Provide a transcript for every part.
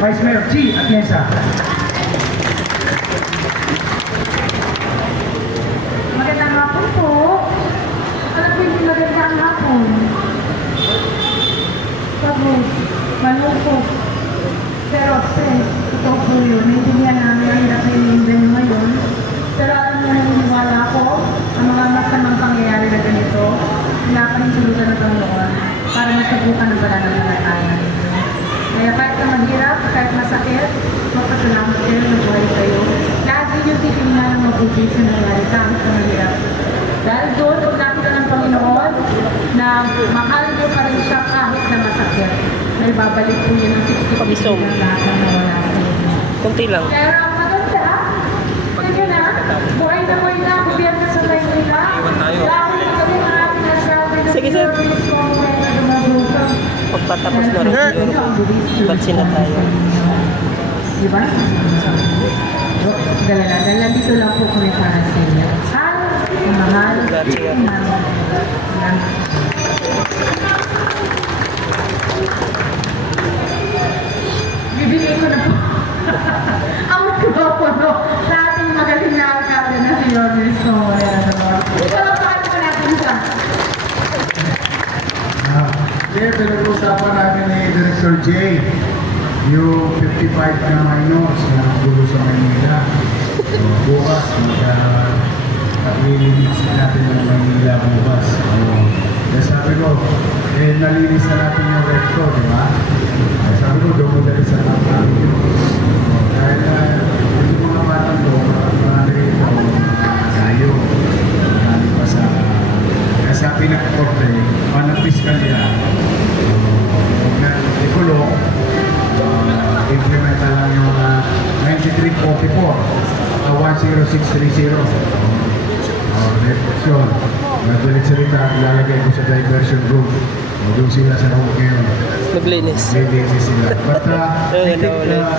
Vice Mayor, G. Atienza. 60 Pabisog. ng lahat ng nawala sa inyo. Kunti lang. Pero ang maganda, sige na, buhay na buhay na, gobyerno sa na ang ating nasabi na Sige, sir. na. Pagpatapos na rin siguro. Batsin na tayo. Di ba? Galala, dahil nandito lang po kami para sa inyo. Mahal, mahal, mahal. Bibigay ko na po. Ang mikropono sa ating magaling na alkalde na si Yormes Comorera. Palapaan po natin siya. Ah, Kaya pinag-usapan namin ni Director J. Yung 55 na minors na gulo sa Maynila. So, bukas, mag-lilinis natin ng Maynila bukas. So, sabi ko, eh, nalinis na natin yung recto, di ba? Kaya sabi ko, doon mo dali sa top namin yun. So, Kahit na yung mga batang doon, marami rito, tayo. Marami pa sa... Kaya sabi ng korte, panang piskalya, huwag na ikulong, uh, implement na lang yung uh, 9344 uh, 10630. Uh, reflection. Nagalit salita, ilalagay ko sa diversion room. Doon sila sa home ngayon. Naglinis. May linis sila. But uh, I think uh,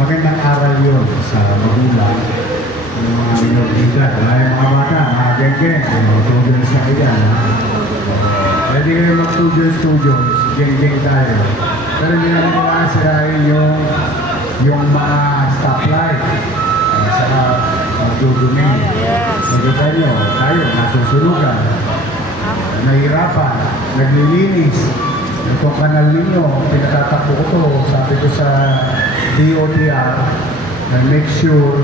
magandang aral yun sa magulang yung mga minoridad. Ay, mga bata, mga geng-geng, ano, students na kaya. Pwede kayo mag-studios, studios, geng-geng tayo. Pero hindi naman nila sirain yung yung mga stoplight. Saka magdudumi. Pagkita nyo, tayo, nasusunugan nahirapan, naglilinis. Itong kanal ninyo, pinatatakbo ko to, sabi ko sa DOTR, na make sure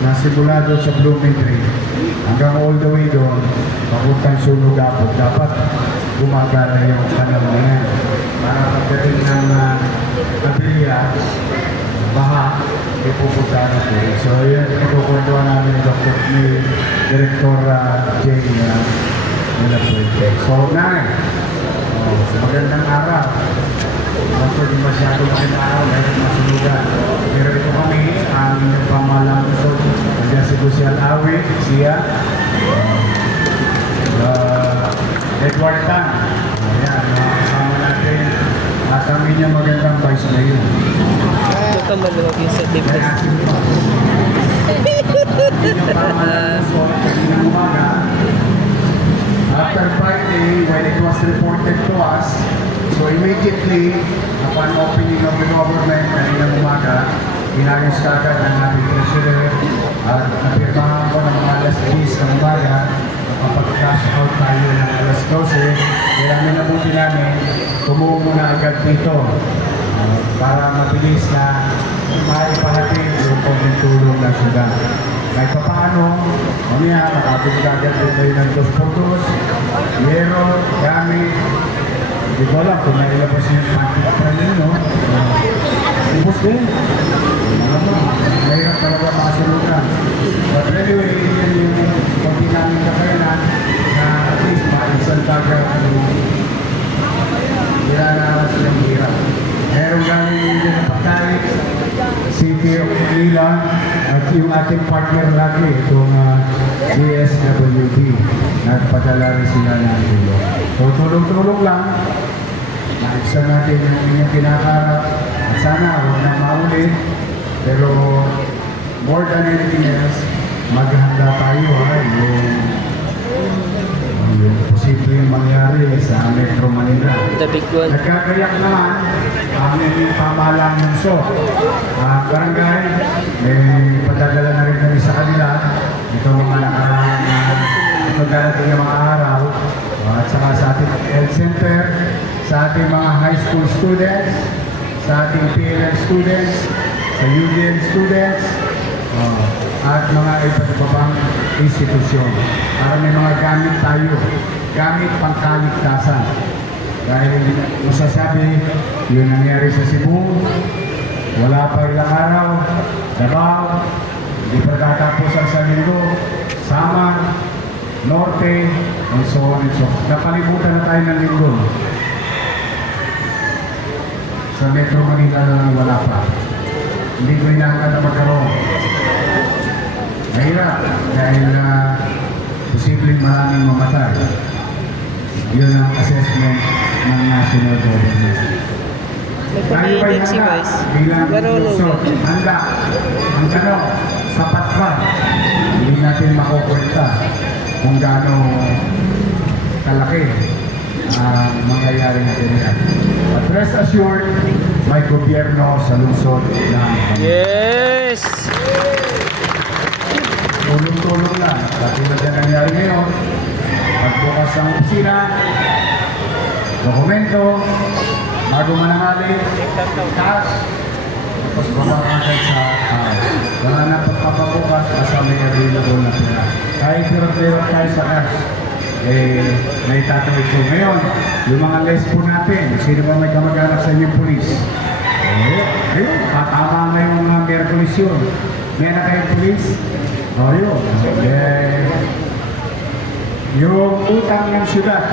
na simulado sa Blooming Tree, hanggang all the way doon, papuntang sunog apot, dapat gumagana yung kanal na yan. Para pagdating ng uh, abilya, baha, may pupunta na po. So, yan, ikukuntuan namin ni Dr. Director uh, Jay na pwede. So, nine. Oh, magandang araw. Huwag pwede masyado magandang araw dahil masunugan. Pero ito kami, ang inyong pamalang ito. Nandiyan si Lucian Awi, siya. Uh, Edward Tan. Ayan, mga kasama natin. At ang inyong magandang vice mayor. Ito ka maluwag yung sa Kaya tipis. asin mo. Inyong pamalang ito, kaninang umaga, After Friday, when it was reported to us, so immediately, upon opening of the government kaninang umaga, inayos kagad ang ating treasurer at napirmahan ko ng alas 10 ng umaga kapag cash out tayo ng alas 12, kaya minabuti namin, tumuo muna agad dito uh, para mabilis na maipahatid konting tulong ng syudad. Kahit pa paano, mamaya makabili ka agad din kayo ng dos por dos, yero, gamit, hindi ko alam kung nailabas yung panty pa rin no? Ubus din. Alam mo, mahirap talaga makasulutan. But anyway, yan yung konti namin kakayanan na at least maisang tagat yung Kailangan silang hirap. Meron galing din ng pagkain, City of Manila, at yung ating partner lagi, itong uh, DSWD. Nagpadala rin sila ng tulong. So tulong-tulong lang, naibsan natin yung inyong kinakarap. At sana, huwag na maulit. Pero more than anything else, maghanda tayo ha, yung yung posible yung The big one. Nagkakayak naman ang aming pamahalaan ng SO. Ah, barangay, may padadala na rin kami sa kanila. Ito mga nakaraan na ito darating ng mga araw. Ah, at saka sa ating health center, sa ating mga high school students, sa ating PLN students, sa UDN students, ah, at mga iba't iba pang institusyon. Para may mga gamit tayo, gamit pangkaligtasan. Dahil masasabi, yun nangyari sa Cebu, wala pa ilang araw, Davao, hindi pa tatapos ang sa linggo, Samar, Norte, and so on and so forth. Napalibutan na tayo ng linggo. Sa Metro Manila na lang wala pa. Hindi ko inaangkat na magkaroon. Mahirap dahil uh, posibleng maraming mamatay. Yun ang assessment ng national government. Handa guys. bilang Pero ano? Handa. Ang tanong, sapat ba? Hindi natin makukwenta kung gaano kalaki ang mangyayari na ganyan. But rest assured, may gobyerno sa lungsod ng Yes! tulong-tulong lang. Katulad na nangyari ngayon, pagbukas ng opisina, dokumento, bago manangali, cash, tapos babakagad sa tao. Wala na pagpapabukas basta may available na pera. Kahit pero-pero tayo sa cash, eh, may tatawid ko. Ngayon, yung mga less po natin, sino ba may kamag-anak sa inyong polis? Eh, ayun, tatama na yung mga Merkulis yun. May anak kayong polis? O yun. Eh, yung utang ng syudad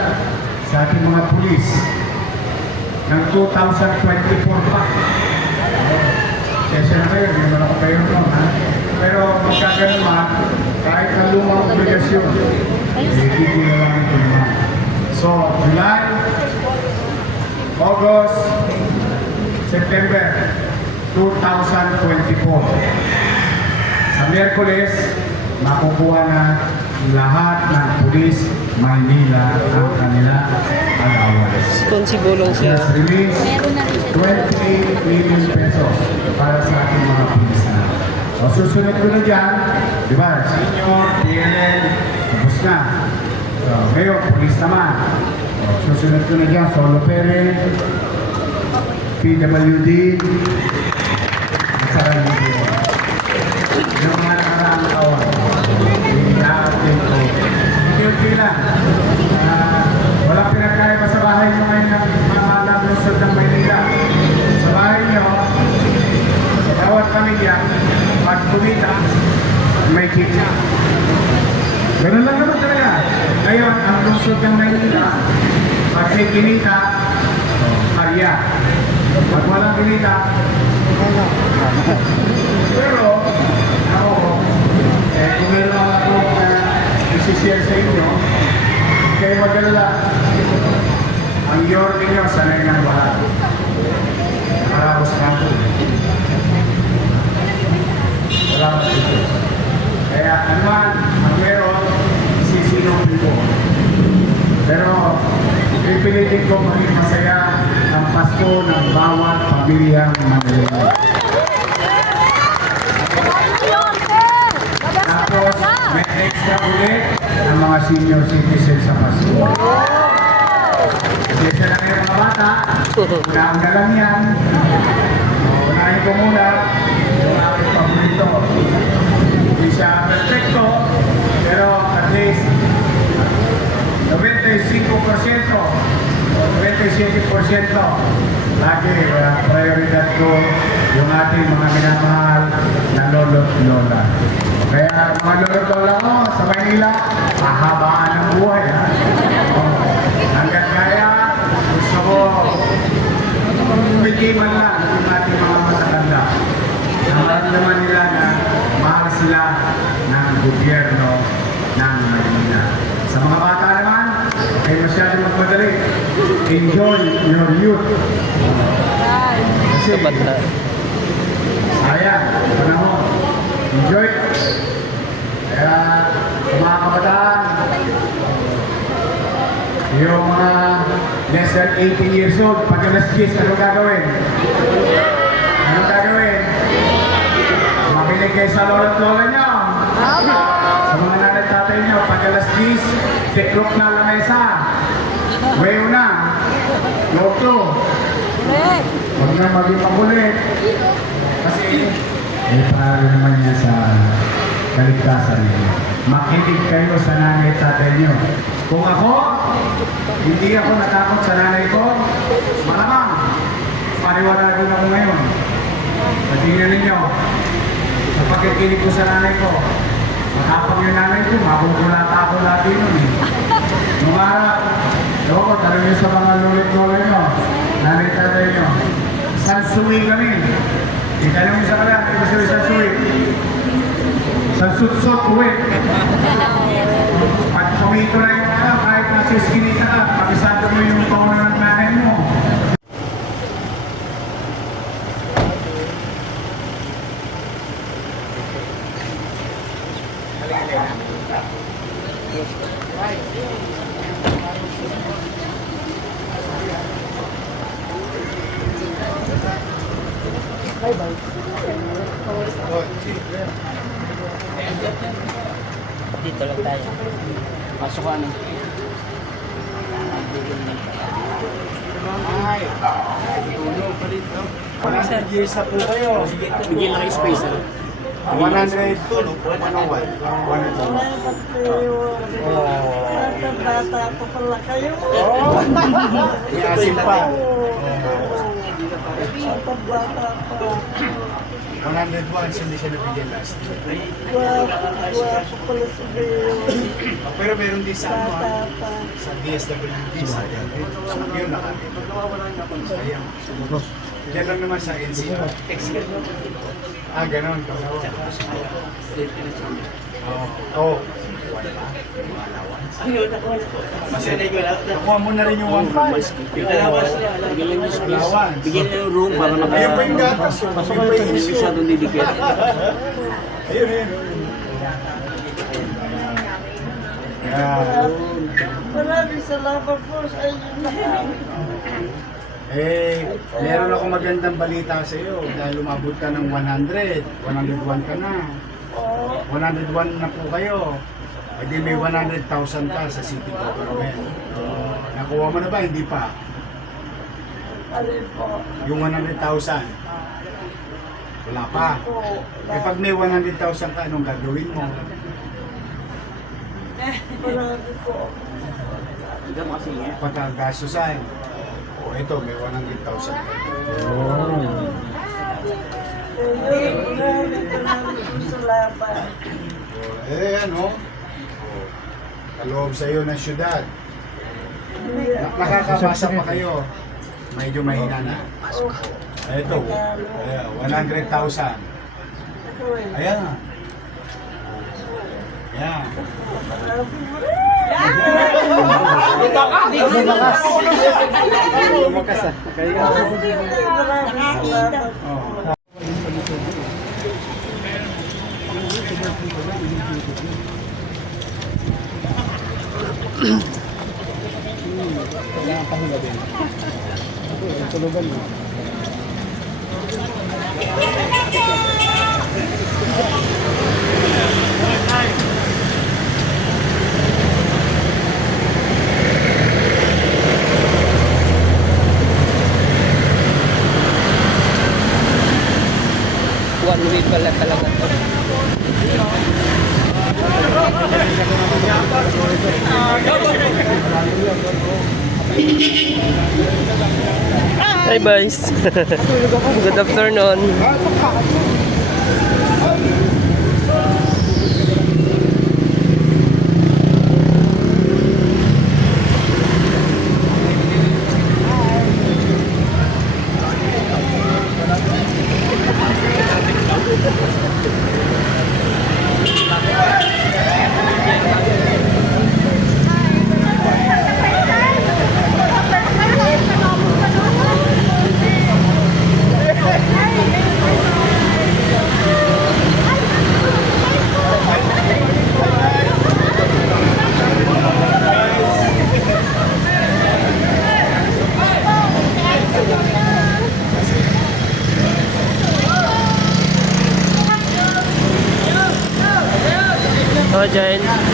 sa ating mga pulis ng 2024 pa. Sesya na kayo, hindi naman kayo no, ha? Pero magkaganon man, kahit na lumang obligasyon, hindi na lang ito naman. So, July, August, September 2024. Sa Miyerkules, makukuha na lahat ng pulis Maynila ang kanila allowance. Responsible lang siya. Just release 28 million pesos para sa ating mga na. O susunod ko na dyan, di ba, senior, PNL, tapos na. So, ngayon, pulis naman. O, susunod ko na dyan, solo parent, PWD, at saka. Yung mga nakaraang taon, ina-update ko. Hindi lang. Ah, walang pinagkaiba sa bahay nyo ngayon ng mga naglusod ng Maynila. Sa bahay nyo, sa bawat pamilya, pag kumita, may kita. Ganun lang naman talaga. Ngayon, ang lungsod ng Maynila, pag may kinita, karya. Pag walang kinita, pero, ako, eh, kung meron ako na isi-share sa inyo, kayo magalala. Ang yor ninyo, sanay ng. Nakaraos na ako. Salamat dito. Kaya anuman, ang meron, isisinong ko. Pero, pipilitin ko maging masaya ang Pasko ng bawat pamilyang Manila. Tapos, may extra ulit ang mga senior citizen sa Pasko. Kasi siya na kayo mga bata, unahan na lang yan. Unahin ko muna yung aking paborito. Hindi siya perfecto, pero at least 95% o 97% lagi uh, prioridad ko yung ating mga minamahal na lolo at lola. Kaya mga lolo at lola ko sa Maynila, mahabaan ang buhay. Ha? Hanggat kaya, gusto ko bigay man lang yung ating mga matatanda. Na maramdaman nila na mahal sila ng gobyerno ng Maynila. Sa mga bata naman, ay masyadong magmadali. Enjoy your youth. Kasi, sayang, panahon. Enjoy. Kaya, mga kabataan, Yung mga less than 18 years old, pag alas 10, ano gagawin? Ano gagawin? Makinig kayo sa lola at lola niyo. Sa mga nanay at tatay niyo, pag alas 10, tiklop na lamesa. Way una. Loto. Huwag na maging makulit. Kasi, eh, para naman yan sa kaligtasan niyo. Makinig kayo sa nanay at tatay niyo. Kung ako, hindi ako natakot sa nanay ko, malamang, paniwala din ako ngayon. At tingnan ninyo, sa pagkikinig ko sa nanay ko, matapang yung nanay ko, mabubulata ako lagi nun eh. Nung araw, ewan ko, tanong nyo sa mga lulit-lola nyo, nanay tatay nyo, sansuwi kami. Itanong sa kanila, hindi ko sabi sansuwi. Sansut-sut uwi. Pag pumito na yung ano, kahit nasa iskinita ka, pagisado mo yung pangunan ng nanay mo. Dito lang tayo. Pasok ka ano. Wala sir. years na po kayo. Bigyan lang space. Ano? 100 to, no? 101. 102. Bata pa pala kayo. Iasin pa. Bata pa. 101, hindi siya nabigyan last. Beo. Pero meron din sa ano, sa DSWD, sa yun na kami. Sayang. Yan lang naman sa NCR. Ah, ganon. Oo. Oh. Kasi nakuha mo na rin yung 1.5. Bigyan lang yung space. Allowance. Bigyan lang yung room para na Ayun pa yung gatas. Pasok pa yung hindi doon didikit. Ayun, ayun. Maraming salamat po sa inyo. Eh, meron ako magandang balita sa iyo dahil umabot ka ng 100. 101 ka na. Oo. 101 na po kayo. Eh di may 100,000 pa sa city government. Nakuha mo na ba? Hindi pa. Alin po. Yung 100,000. Wala pa. Eh pag may 100,000 ka, anong gagawin mo? Marami po. Pagkagastusan. O ito, may 100,000 ka. Salamat. Eh ano? Kaloob sa iyo ng syudad. Na- Nakakabasa pa kayo. Medyo mahina na. Ito, ayan, 100,000. Ako eh. Ayan. Ayan. Maraming salamat. Oh. One way pala talaga to. Hi guys. Good afternoon. Oh, Jen.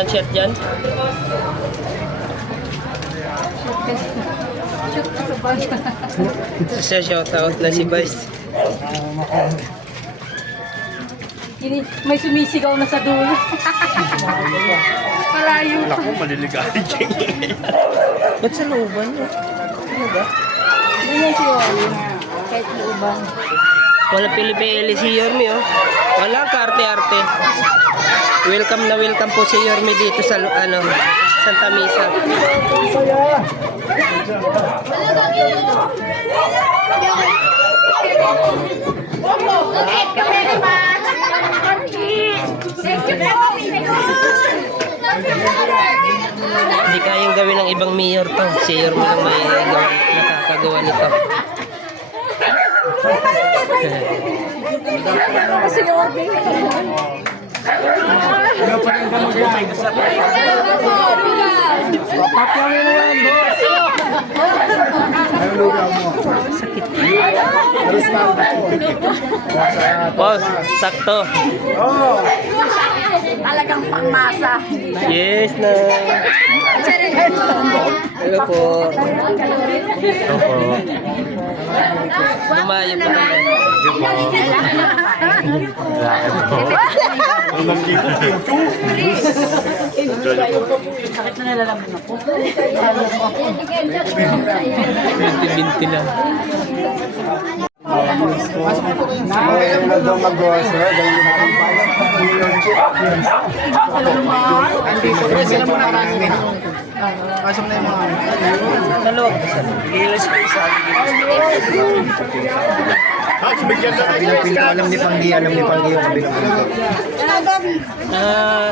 Walang shirt dyan? Siya shoutout na si Vice. Yun, may sumisigaw na sa dulo. Malayo pa. Ba't sa looban yun? Ganyan si Wally. Kahit luban. Wala pili-pili si Yorme oh. Wala karte-arte. Welcome na welcome po si Yorme dito sa ano, Santa Misa. Hindi kayang gawin ng ibang mayor to. Si Yorme lang may gawa- nakakagawa nito. Kasi Yorme. Wow, sakto. Talagang pangmasa. Yes na. Hello po. Hello po. Dumayo pa naman. Binti-binti lang. Nalog. alam ni Panggi, alam ni Panggi yung kabilang. Ah,